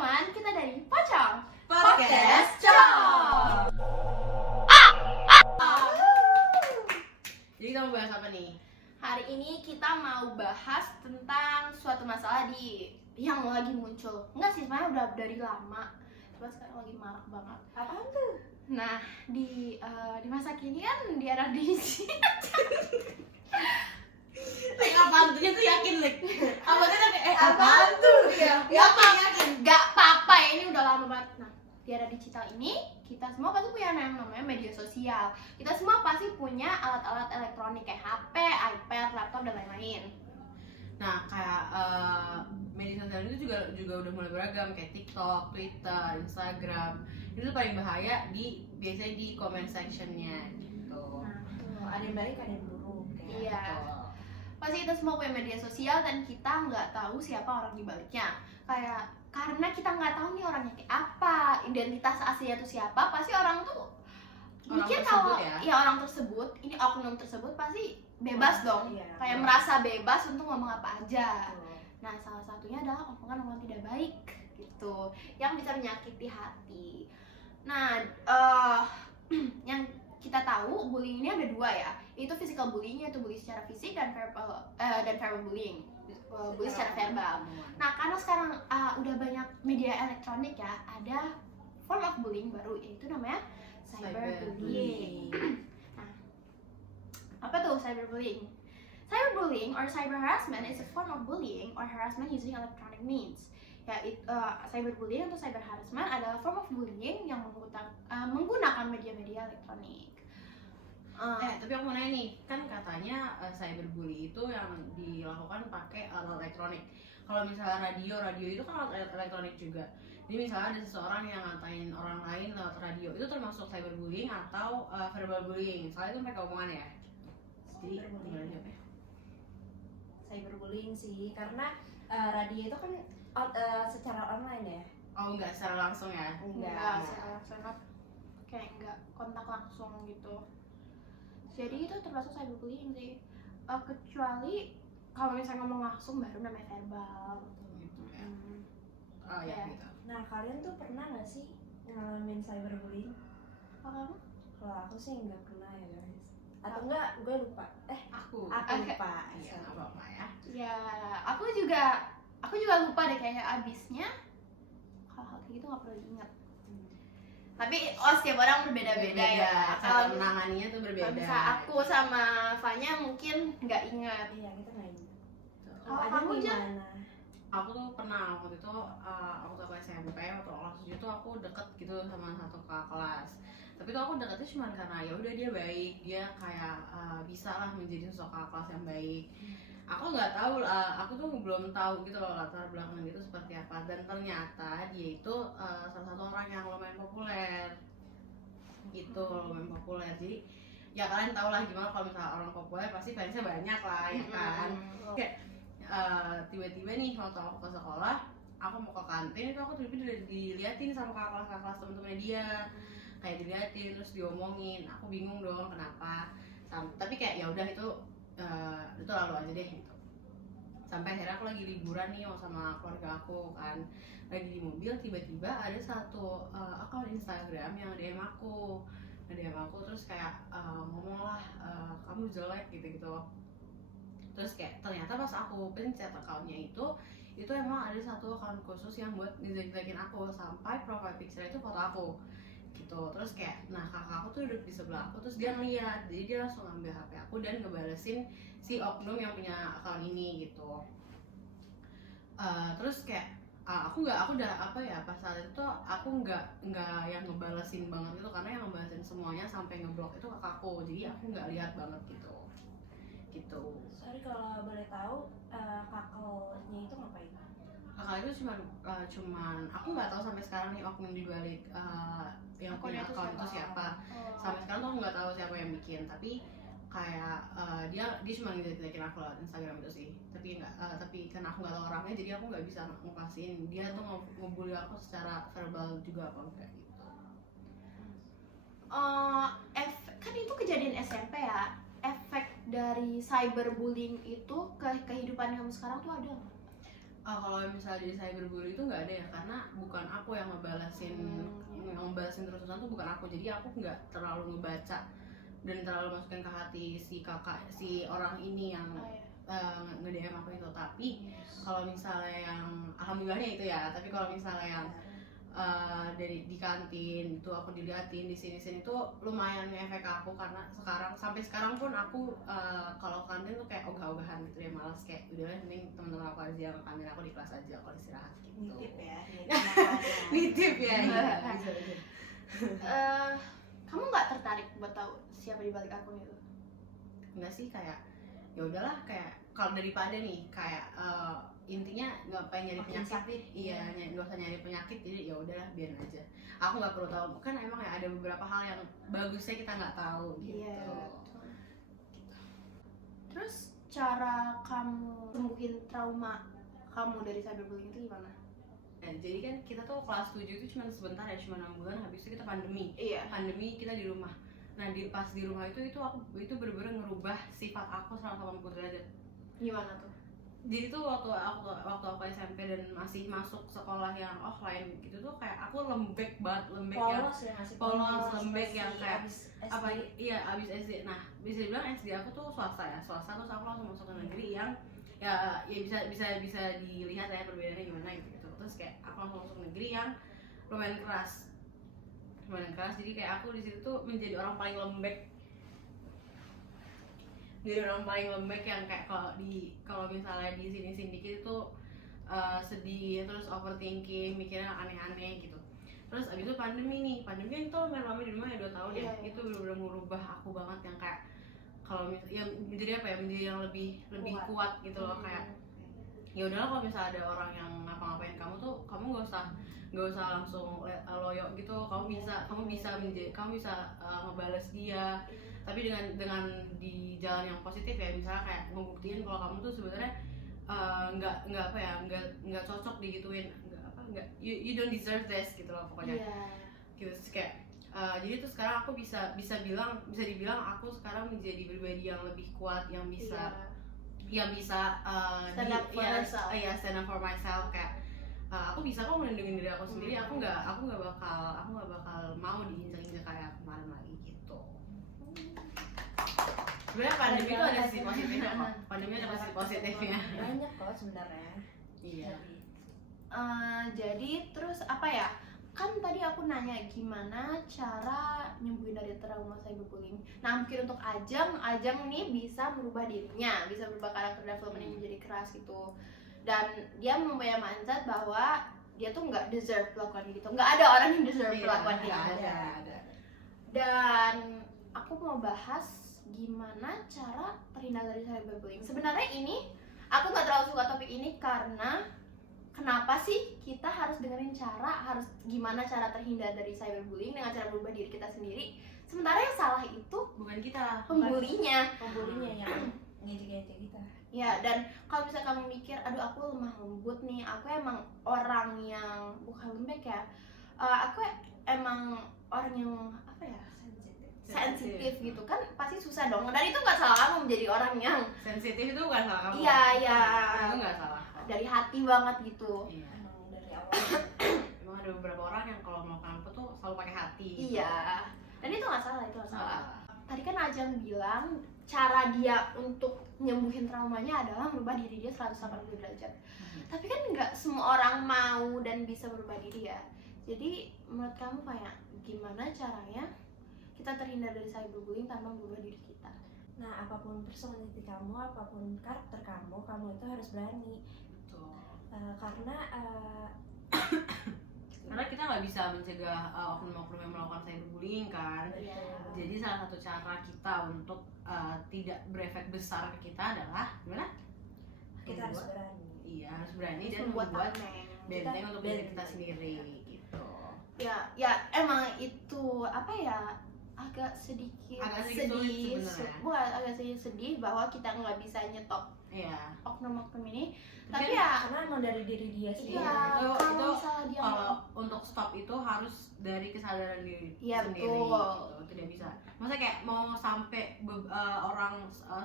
teman-teman, kita dari Pocong Podcast Cong. Jadi kita mau bahas apa nih? Hari ini kita mau bahas tentang suatu masalah yang lagi muncul. Enggak sih, sebenarnya udah dari lama, cuma sekarang lagi marak banget. Apaan tuh? Nah, di masa kini kan di era digital. Apaan tuh? Tuh yakin, Lek? Apaan tuh? Yakin. Gak apa-apa ya, ini udah lama banget. Nah, di era digital ini kita semua pasti punya yang namanya media sosial. Kita semua pasti punya alat-alat elektronik kayak HP, iPad, laptop dan lain-lain. Nah, kayak media sosial itu juga udah mulai beragam kayak TikTok, Twitter, Instagram. Itu tuh paling bahaya biasanya di comment sectionnya gitu. Nah, tuh. Ada yang baik, ada yang buruk. Iya. Pasti kita semua punya media sosial dan kita nggak tahu siapa orang di baliknya. Karena kita nggak tahu nih orangnya kayak apa, identitas aslinya itu siapa, pasti orang tuh mikir kalau orang tersebut, ini oknum tersebut pasti bebas dong. Iya. Kayak merasa bebas untuk ngomong apa aja. Nah, salah satunya adalah omongan tidak baik gitu, yang bisa menyakiti hati. Nah, yang kita tahu bullying ini ada dua ya, itu physical bullying, yaitu bully secara fisik, dan verbal bullying, bully secara verbal. Nah, karena sekarang udah banyak media elektronik ya, ada form of bullying baru, yaitu namanya cyberbullying. Nah, apa tuh cyberbullying? Cyberbullying or cyber harassment is a form of bullying or harassment using electronic means. Cyberbullying atau cyber harassment adalah form of bullying yang menggunakan media-media elektronik. Tapi aku mau nanya nih, kan katanya cyberbully itu yang dilakukan pakai alat elektronik. Kalau misalnya radio itu kan alat elektronik juga. Jadi misalnya ada seseorang yang ngatain orang lain lewat radio, itu termasuk cyberbullying atau verbal bullying? Soalnya itu mereka omongan ya. Jadi tinggal jawab ya. Cyberbullying sih, karena radio itu kan secara online ya. Oh, enggak secara langsung ya? Enggak, secara kayak enggak kontak langsung gitu. Jadi itu termasuk cyberbullying sih. Kecuali kalau misalnya ngomong langsung baru namanya verbal. Gitu ya. Oh ya, gitu. Nah, kalian tuh pernah nggak sih ngalamin cyberbullying? Kalau Kalau aku sih nggak pernah ya guys. Atau enggak, gue lupa. Aku lupa. Iya, nggak apa-apa ya. ya, aku juga lupa deh kayaknya abisnya. Hal-hal kayak gitu nggak perlu diingat. Tapi setiap orang berbeda-beda ya. Cara menanganinya tuh berbeda. Kalau bisa aku sama Fanya mungkin nggak ingat. Iya, kita nggak ingat. Kalau Ada kamu, Jan? gimana? Aku tuh pernah waktu itu waktu aku SMP, waktu kelas 7 tuh aku deket gitu sama satu kakak kelas. Tapi tuh aku deketnya cuma karena ya udah dia baik, dia kayak bisa lah menjadi sosok kakak kelas yang baik. Aku nggak tahu, aku tuh belum tahu gitu loh latar belakang itu seperti apa, dan ternyata dia itu salah satu orang yang lumayan populer gitu, lumayan populer. Jadi ya kalian tau lah gimana kalau misalnya orang populer pasti fansnya banyak lah ya kan. Kayak tiba-tiba nih waktu aku ke sekolah, aku mau ke kantin, itu aku tiba-tiba diliatin sama kakak kelas temen-temennya dia, kayak diliatin terus diomongin. Aku bingung dong kenapa, tapi kayak ya udah itu lalu aja deh gitu. Sampai akhirnya aku lagi liburan nih sama keluarga aku kan, lagi di mobil, tiba-tiba ada satu akun Instagram yang DM aku terus kayak ngomong lah, kamu jelek gitu. Terus kayak ternyata pas aku pencet akunnya itu emang ada satu akun khusus yang buat ngejelek-jelekin aku, sampai profile picture itu foto aku gitu. Terus kayak, nah kakak aku tuh duduk di sebelah aku, terus dia ngeliat, jadi dia langsung ngambil HP aku dan ngebalesin si oknum yang punya akun ini gitu. Terus kayak aku udah pas saat itu tuh aku nggak yang ngebalesin banget gitu, karena yang ngebalesin semuanya sampai ngeblok itu kakakku, jadi aku nggak lihat banget gitu. Sorry kalau boleh tahu, kakaknya itu ngapain? Kakak itu cuman aku nggak tahu sampai sekarang nih oknum di balik yang punya akun itu siapa. Sampai sekarang tuh aku nggak tahu siapa yang bikin, tapi kayak dia cuma ngeliatin aku lewat Instagram itu sih. Tapi karena aku nggak tahu orangnya, jadi aku nggak bisa ngukasiin dia tuh ngebully aku secara verbal juga apa enggak gitu. Kan itu kejadian SMP ya. Efek dari cyberbullying itu ke kehidupan kamu sekarang tuh ada nggak? Kalau misalnya di cyberbully itu nggak ada ya, karena bukan aku yang ngebalasin terus-terusan tuh bukan aku, jadi aku nggak terlalu ngebaca dan terlalu masukin ke hati si orang ini yang nge-DM aku itu. Tapi kalau misalnya yang alhamdulillahnya itu ya, tapi kalau misalnya yang dari di kantin itu aku diliatin di sini tuh lumayan ngefek ke aku, karena sampai sekarang pun aku kalau kantin tuh kayak ogah-ogahan gitu ya, malas kayak udahlah mending teman-teman aku aja yang ke kantin, aku di kelas aja kalau istirahat gitu. Nitip ya. Nitip ya. Iya. Kamu nggak tertarik buat tahu siapa di balik akun itu? Enggak sih, kayak ya udahlah, kayak kalau daripada nih kayak intinya nggak pengen nyari penyakit, iya nggak usah nyari penyakit, jadi ya udahlah biarin aja, aku nggak perlu tahu, kan emang ya ada beberapa hal yang bagusnya kita nggak tahu gitu. Terus cara kamu sembuhin trauma kamu dari cyberbullying itu gimana? Jadi kan kita tuh kelas 7 itu cuma sebentar ya, cuma 6 bulan, habis itu kita pandemi. Pandemi kita di rumah. Nah pas di rumah itu aku itu bener-bener ngerubah sifat aku 180 derajat. Gimana tuh? Jadi tuh waktu aku SMP dan masih masuk sekolah yang offline gitu tuh kayak aku lembek banget, polos, lembek yang kayak apa? Iya, abis SD. Nah bisa dibilang SD aku tuh swasta terus aku langsung masuk ke negeri yang ya bisa dilihat ya perbedaannya gimana gitu. Terus kayak aku langsung masuk negeri yang lumayan keras, jadi kayak aku di situ tuh menjadi orang paling lembek. Yang kayak kalau misalnya di sini dikit itu sedih, terus overthinking, mikirnya aneh-aneh gitu. Terus abis itu pandemi kan itu main lama di rumah ya 2 tahun ya. Itu bener-bener merubah aku banget, yang kayak kalau yang menjadi menjadi yang lebih kuat gitu loh. Kayak ya udahlah, kalau misalnya ada orang yang ngapa-ngapain kamu tuh kamu nggak usah langsung loyo gitu. Kamu bisa ngebales dia, tapi dengan di jalan yang positif ya, misalnya kayak ngebuktiin kalau kamu tuh sebenarnya nggak cocok digituin, you don't deserve this gitu loh pokoknya. Gitu. Terus kayak jadi tuh sekarang aku bisa dibilang aku sekarang menjadi pribadi yang lebih kuat, yang bisa stand up for myself. Kayak aku bisa kok melindungi diri aku sendiri. Aku nggak bakal mau diinjak-injak kayak kemarin lagi gitu. Sebenarnya pandemi itu ada sisi positifnya kok. Pandemi ada sisi positifnya. Banyak kok sebenarnya. Iya. Jadi terus apa ya? Kan tadi aku nanya gimana cara nyembuhin dari trauma cyberbullying. Nah mungkin untuk Ajeng nih bisa merubah dirinya, bisa berubah karakter development yang menjadi keras gitu. Dan dia mempunyai mindset bahwa dia tuh nggak deserve melakukan gitu. Nggak ada orang yang deserve melakukan gitu. Ada. Dan aku mau bahas gimana cara terhindar dari cyberbullying. Sebenarnya ini aku nggak terlalu suka topik ini karena kenapa sih kita harus dengerin gimana cara terhindar dari cyberbullying dengan cara berubah diri kita sendiri, sementara yang salah itu bukan kita, pembulinya yang ngejek-ngejek kita. Ya, dan kalau misalnya kamu mikir, aduh aku lemah lembut nih, aku emang orang yang bukan lembek ya, aku emang orang yang apa ya, sensitif gitu kan, pasti susah dong. Dan itu nggak salah kamu menjadi orang yang sensitif, itu bukan salah kamu. Iya. Itu nggak salah. Dari hati banget gitu. Iya. Emang dari awal. Emang ada beberapa orang yang kalau melakukan apa tuh selalu pakai hati. Gitu. Iya. Dan itu nggak salah, Tadi kan Ajeng bilang cara dia untuk nyembuhin traumanya adalah merubah diri dia 180 derajat. Tapi kan nggak semua orang mau dan bisa berubah diri ya. Jadi menurut kamu kayak gimana caranya kita terhindar dari cyberbullying tanpa merubah diri kita? Nah, apapun personality kamu, apapun karakter kamu itu harus berani. Karena kita nggak bisa mencegah oknum-oknum yang melakukan cyberbullying kan. Jadi salah satu cara kita untuk tidak berefek besar ke kita adalah gimana? Kita harus berani. Iya, harus berani dan membuat benteng untuk diri kita sendiri gitu. Ya emang itu apa ya, agak sedikit sedih bahwa kita nggak bisa nyetop oknum-oknum ini. Tapi ya karena emang dari diri dia sendiri. Itu kalau untuk stop itu harus dari kesadaran diri sendiri gitu. Tidak bisa. Maksudnya kayak mau sampai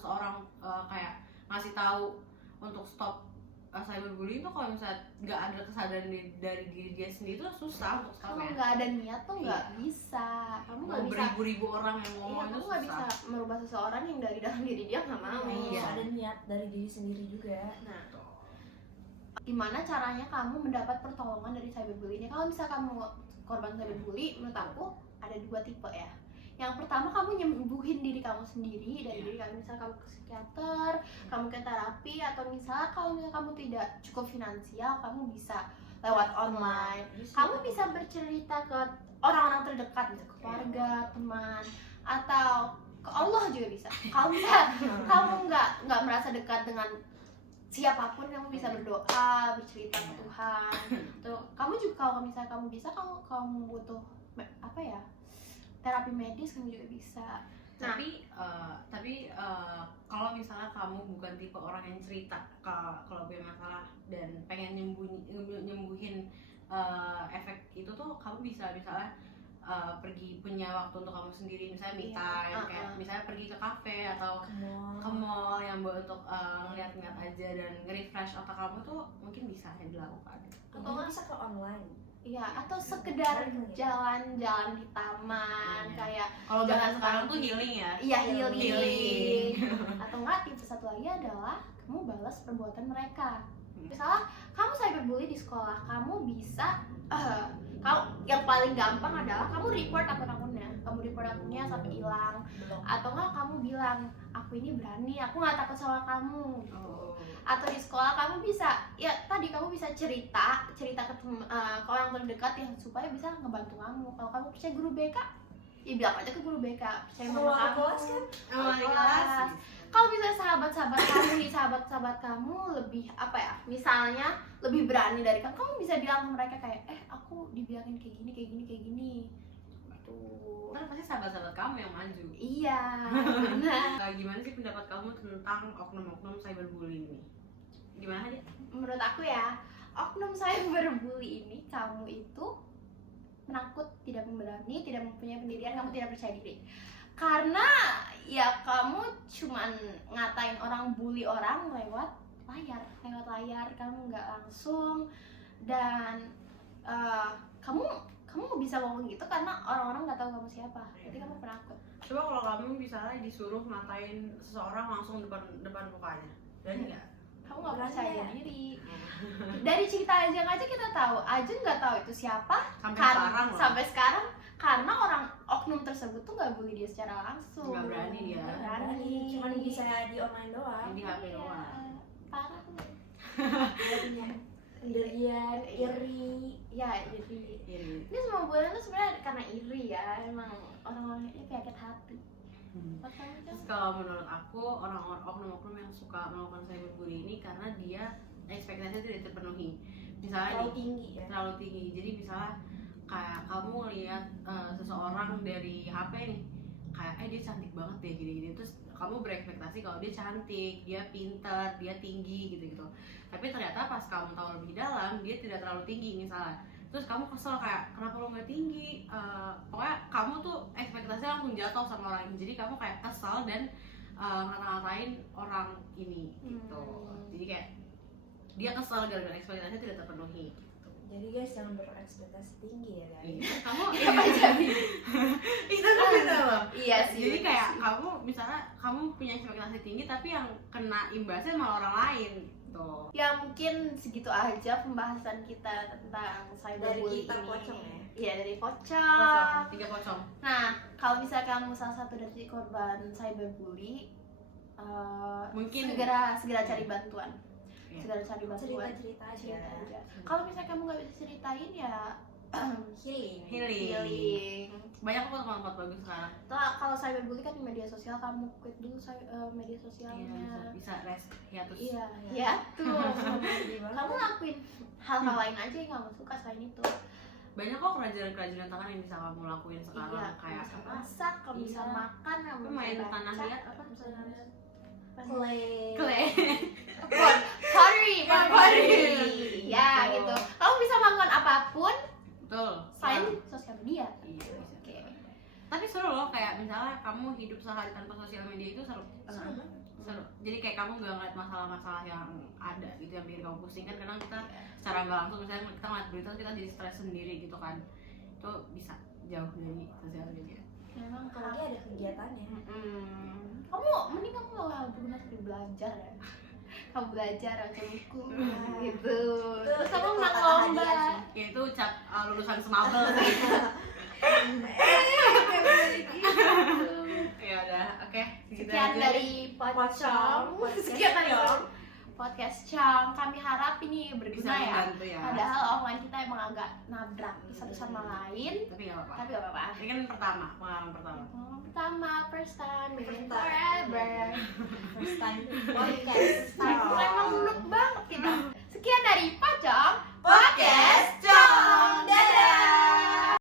seorang kayak ngasih tahu untuk stop cyberbullying tuh kalau misalnya nggak ada kesadaran dari diri dia sendiri tuh susah untuk Kalau sampai nggak ada niat tuh nggak bisa. Kamu nggak bisa. beribu-ribu orang yang Iya, ngomong itu kamu nggak bisa susah. merubah seseorang yang dari dalam diri dia nggak mau. Iya. Harus ada niat dari diri sendiri juga. Nah, gimana caranya kamu mendapat pertolongan dari cyberbully ini? Kalau misal kamu korban cyberbully, menurut aku ada 2 tipe ya. Yang pertama, kamu nyembuhin diri kamu sendiri dari diri kamu. Misal kamu ke psikiater, kamu ke terapi, atau misal kalau misal kamu tidak cukup finansial, kamu bisa lewat online. Kamu bisa bercerita ke orang-orang terdekat, bisa ke keluarga, teman, atau ke Allah juga bisa. Kalau misal kamu nggak merasa dekat dengan siapapun, kamu bisa berdoa, bercerita ke Tuhan. Tuh, kamu juga kalau misalnya kamu bisa, kamu butuh apa ya, terapi medis, kamu juga bisa. Nah, tapi kalau misalnya kamu bukan tipe orang yang cerita kalau punya masalah dan pengen nyembuhin efek itu tuh, kamu bisa misalnya pergi punya waktu untuk kamu sendiri, misalnya me time, kayak misalnya pergi ke kafe atau ke mall yang buat untuk ngeliat-ngeliat aja dan nge-refresh otak kamu tuh, mungkin bisa dilakukan. Atau bisa ke online. iya, atau sekedar jalan-jalan di taman, kayak Kalau jalan bahasa sekarang pagi. tuh healing ya. Iya, healing. Healing. Atau enggak, tipe satu lagi adalah kamu balas perbuatan mereka. Misalnya kamu cyberbully di sekolah, kamu bisa yang paling gampang adalah kamu report akun-akunnya. Kamu report akunnya sampai hilang. Atau enggak, kamu bilang, aku ini berani, aku nggak takut sama kamu. Atau di sekolah kamu bisa, ya tadi kamu bisa cerita ke orang terdekat yang supaya bisa ngebantu kamu. Kalau kamu percaya guru BK, ya bilang aja ke guru BK. Percaya mama kamu. kelas kan? Kelas. Kalau misalnya sahabat-sahabat kamu nih, sahabat-sahabat kamu lebih apa ya, misalnya lebih berani dari kamu bisa bilang ke mereka kayak, aku dibilangin kayak gini. Tuh. Kan pasti sahabat-sahabat kamu yang maju. Iya. Benar. Gimana sih pendapat kamu tentang oknum-oknum cyberbullying ini? Gimana aja? Menurut aku ya, oknum cyberbully ini, kamu itu menakut, tidak memberani, tidak mempunyai pendirian, kamu tidak percaya diri. Karena ya kamu cuman ngatain orang, bully orang lewat layar, kamu nggak langsung, dan kamu bisa ngomong gitu karena orang-orang nggak tahu kamu siapa, jadi kamu penakut. Coba kalau kamu misalnya disuruh ngatain seseorang langsung depan mukanya, berani nggak? Kamu nggak Berani percaya ya? diri. Dari cerita Ajeng aja kita tahu, Ajeng nggak tahu itu siapa sampai sekarang karena orang oknum tersebut tuh nggak bully dia secara langsung. Nggak berani dia. Nggak berani. Cuman bisa di online doang. Di HP Iya. doang. Parah. Dia punya pendirian, iri. Ya, jadi Iri. ini semua bullying tuh sebenarnya karena iri ya, emang orang-orang ini penyakit hati. Buat kamu kan? Terus kalau menurut aku, orang-orang oknum-oknum yang suka melakukan cyberbullying ini karena dia ekspektasinya tidak terpenuhi. Misalnya Terlalu tinggi ya. terlalu tinggi. Jadi misalnya kayak kamu ngelihat seseorang dari HP nih, kayak dia cantik banget deh gini-gini, terus kamu berekspektasi kalau dia cantik, dia pintar, dia tinggi gitu-gitu. Tapi ternyata pas kamu tahu lebih dalam, dia tidak terlalu tinggi misalnya. Terus kamu kesel kayak, kenapa lo gak tinggi? Pokoknya kamu tuh ekspektasinya langsung jatuh sama orang ini. Jadi kamu kayak kesel dan ngata-ngatain orang ini gitu. Jadi kayak dia kesel gara-gara ekspektasinya tidak terpenuhi gitu. Jadi guys, jangan berekspektasi tinggi ya guys. Kamu Iya, Pak Jadi. itu tuh bisa loh. Iya sih. Jadi kayak kamu misalnya kamu punya ekspektasi tinggi tapi yang kena imbasnya malah orang lain gitu. Ya mungkin segitu aja pembahasan kita tentang cyberbullying Dari kita ini. pocong ya? Iya, dari Pocong, pocong. 3 pocong. Nah, kalau misalnya kamu salah satu dari korban cyberbully, Mungkin segera cari bantuan. Iya. Segera cari bantuan. Cerita-cerita aja. Cerita aja. Kalau misalnya kamu nggak bisa ceritain ya healing. Banyak kok tempat bagus sekarang. Kalau cyberbully kan di media sosial, kamu quit dulu media sosialnya. Iya, bisa rest hiatus. Iya, ya tuh. Kamu lakuin hal-hal lain aja yang kamu suka selain itu. Banyak kok kerajinan tangan yang bisa kamu lakuin sekarang, Iya, kayak kamu bisa apa? masak, kamu bisa Iya. makan, kamu Tapi bisa main baca, tanah liat. apa Clay. pottery. Ya Betul. gitu. Kamu bisa melakukan apapun Betul. selain sosial media. Iya, bisa. Oke. Tapi seru loh, kayak misalnya kamu hidup sehari tanpa sosial media itu seru. seru. Jadi kayak kamu gak ngeliat masalah-masalah yang ada gitu yang bikin kamu pusing kan, kadang kita secara gak langsung misalnya kita ngeliat berita kita jadi stres sendiri gitu kan, itu bisa jauh dari sosial media. Memang Apalagi ada kegiatannya. Kamu mending kamu berguna seperti belajar ya. Kamu belajar baca buku gitu. Terus kamu menang lomba. Ya itu lulusan semabel sih. Ya udah, oke. Sekian dari Pocong. Sekian dari podcast Cang. Kami harap ini bisa berguna ya. membantu ya. Padahal offline kita emang agak nabrak satu sama lain. Tapi gak apa-apa. Tapi gak apa-apa. Ini kan pengalaman pertama. Pertama, first time, First living time. forever. First time podcast. Emang muluk banget kita. Sekian dari Pocong Podcast